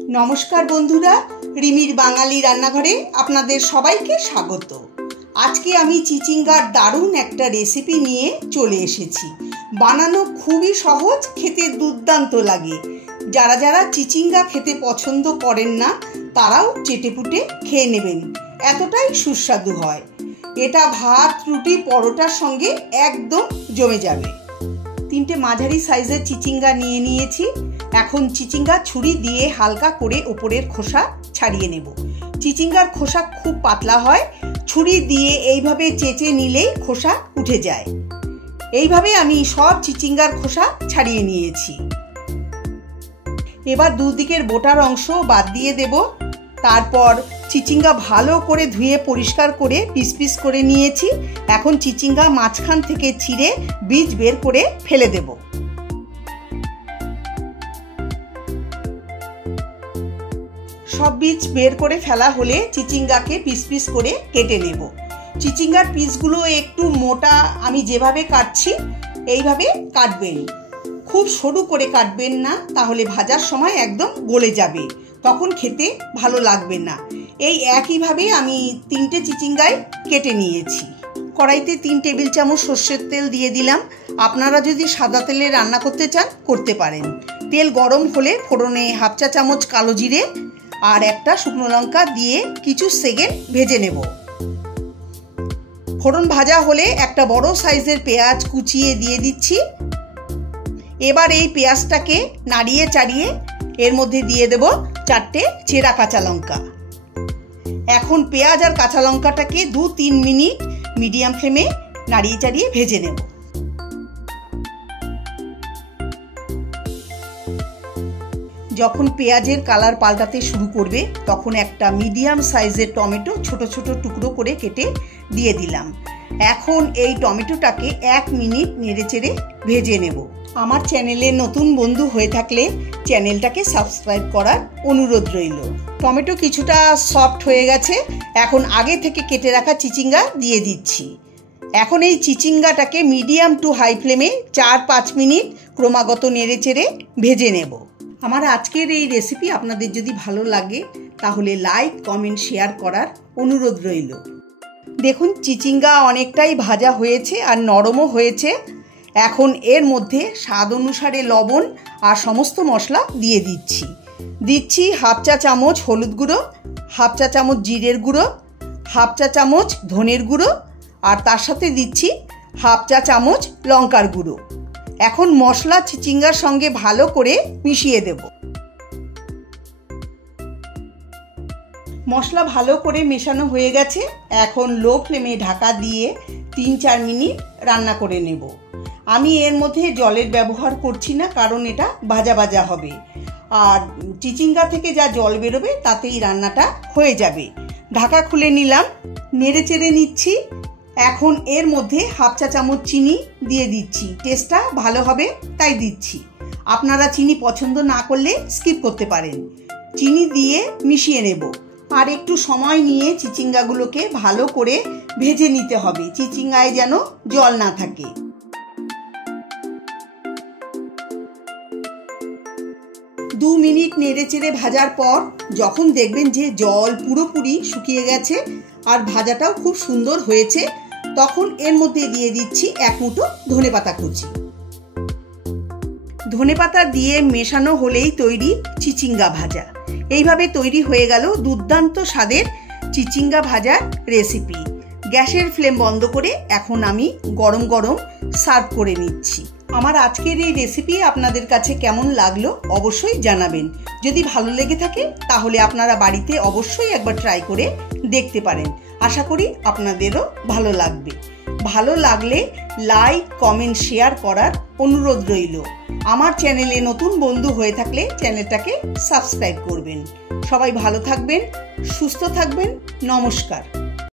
नमस्कार बंधुरा रिमिर बांगाली रान्नाघरे आपनादेर सबाइके स्वागत। आज के आमी चिचिंगार दारुण एकटा रेसिपि निये चले एसेछि। बानानो खूबई सहज, खेते दुर्दान्त लागे। जारा जारा चिचिंगा खेते पछन्द करेन ना ताराओ चेटेपुटे खेये नेबेन, एतटाई सुस्वादु हय। एटा भात रुटी परोटार संगे एकदम जमे जाबे। तीनटे माझारी साइजेर चिचिंगा निये नियेछि। এখন চিচিঙ্গা ছুরি দিয়ে হালকা করে উপরের খোসা ছাড়িয়ে নেব। চিচিঙ্গার খোসা খুব পাতলা হয়, ছুরি দিয়ে এইভাবে চেঁচে নিলেই খোসা উঠে যায়। এইভাবে আমি সব চিচিঙ্গার খোসা ছাড়িয়ে নিয়েছি। এবার দুদিকের বোটার অংশ বাদ দিয়ে দেব। তারপর চিচিঙ্গা ভালো করে ধুয়ে পরিষ্কার করে পিস পিস করে নিয়েছি। এখন চিচিঙ্গা মাঝখান থেকে ছিঁড়ে বীজ বের করে ফেলে দেব। सब बीज बेर करे फेला होले चिचिंगाके पिस पिस करे केटे नेब। चिचिंगार पिसगुलो एकटू मोटा आमी जेभावे काटछि एइभावे काटबेन, खूब सरू करे काटबेन ना, ताहले भाजार समय एकदम गले जाबे, तखन खेते भालो लागबे ना। एइ एकई भावे आमी तीनटे चिचिंगाई केटे नियेछि। कड़ाईते 3 टेबिल चामच सर्षेर तेल दिए दिलाम। आपनारा यदि सादा तेले रान्ना करते चान करते पारेन। तेल गरम होले फोड़ने हाफ चा चामच कालो जिरे और एक शुकनो लंका दिए किछु सेकेंड भेजे नेब। फोड़न भाजा होले एक बड़ो साइजेर पेঁয়াজ कुचिए दिए दिच्छी। एबार এই পেঁয়াজটাকে नाड़िए चाड़िए एर मध्य दिए देब 4টে চেরা काँचा लंका। এখন পেঁয়াজ और काँचा लंकाटाके 2-3 मिनट मीडियम फ्लेमे नाड़िए चाड़िए भेजे नेब। যখন পেঁয়াজের কালার পাল্টাতে শুরু করবে তখন একটা মিডিয়াম সাইজের টমেটো ছোট ছোট টুকরো করে কেটে দিয়ে দিলাম। এখন এই টমেটোটাকে 1 মিনিট নেড়েচেড়ে ভেজে নেব। আমার চ্যানেলে নতুন বন্ধু হয়ে থাকলে চ্যানেলটাকে সাবস্ক্রাইব করার অনুরোধ রইল। টমেটো কিছুটা সফট হয়ে গেছে। এখন আগে থেকে কেটে রাখা চিচিঙ্গা দিয়ে দিচ্ছি। এখন এই চিচিঙ্গাটাকে মিডিয়াম টু হাই ফ্লেমে 4-5 মিনিট ক্রমাগত নেড়েচেড়ে ভেজে নেব। আমার আজকের এই রেসিপি আপনাদের যদি ভালো লাগে তাহলে লাইক কমেন্ট শেয়ার করার অনুরোধ রইল। দেখুন চিচিঙ্গা অনেকটাই ভাজা হয়েছে আর নরমও হয়েছে। এখন এর মধ্যে স্বাদ অনুসারে লবণ আর সমস্ত মশলা দিয়ে দিচ্ছি হাফ চা চামচ হলুদ গুঁড়ো, হাফ চা চামচ জিরের গুঁড়ো, হাফ চা চামচ ধনের গুঁড়ো আর তার সাথে দিচ্ছি হাফ চা চামচ লঙ্কার গুঁড়ো। এখন মশলা চিচিঙ্গার সঙ্গে ভালো করে মিশিয়ে দেব। মশলা ভালো করে মেশানো হয়ে গেছে। এখন লো ফ্লেমে ঢাকা দিয়ে 3-4 মিনিট রান্না করে নেব। আমি এর মধ্যে জলের ব্যবহার করছি না, কারণ এটা ভাজা ভাজা হবে আর চিচিঙ্গা থেকে যা জল বেরোবে তাতেই রান্নাটা হয়ে যাবে। ঢাকা খুলে নিলাম, নেড়ে চেড়ে নিচ্ছি। এখন এর মধ্যে হাফ চা চামচ চিনি দিয়ে দিচ্ছি। টেস্টটা ভালো হবে তাই দিচ্ছি। আপনারা চিনি পছন্দ না করলে স্কিপ করতে পারেন। চিনি দিয়ে মিশিয়ে নেব আর একটু সময় নিয়ে চিচিঙ্গাগুলোকে ভালো করে ভেজে নিতে হবে, চিচিঙ্গায় যেন জল না থাকে। দু মিনিট নেড়ে চেড়ে ভাজার পর যখন দেখবেন যে জল পুরোপুরি শুকিয়ে গেছে আর ভাজাটাও খুব সুন্দর হয়েছে, তখন এর মধ্যে দিয়ে দিচ্ছি 1 মুঠো ধনেপাতা কুচি। ধনেপাতা দিয়ে মেশানো হলেই তৈরি চিচিঙ্গা ভাজা। এইভাবে তৈরি হয়ে গেল দুর্দান্ত স্বাদের চিচিঙ্গা ভাজার রেসিপি। গ্যাসের ফ্লেম বন্ধ করে এখন আমি গরম গরম সার্ভ করে নিচ্ছি। আমার আজকের এই রেসিপি আপনাদের কাছে কেমন লাগলো অবশ্যই জানাবেন। যদি ভালো লেগে থাকে তাহলে আপনারা বাড়িতে অবশ্যই একবার ট্রাই করে দেখতে পারেন। আশা করি আপনাদেরও ভালো লাগবে। ভালো লাগলে লাইক কমেন্ট শেয়ার করার অনুরোধ রইল। আমার চ্যানেলে নতুন বন্ধু হয়ে থাকলে চ্যানেলটাকে সাবস্ক্রাইব করবেন। সবাই ভালো থাকবেন, সুস্থ থাকবেন। নমস্কার।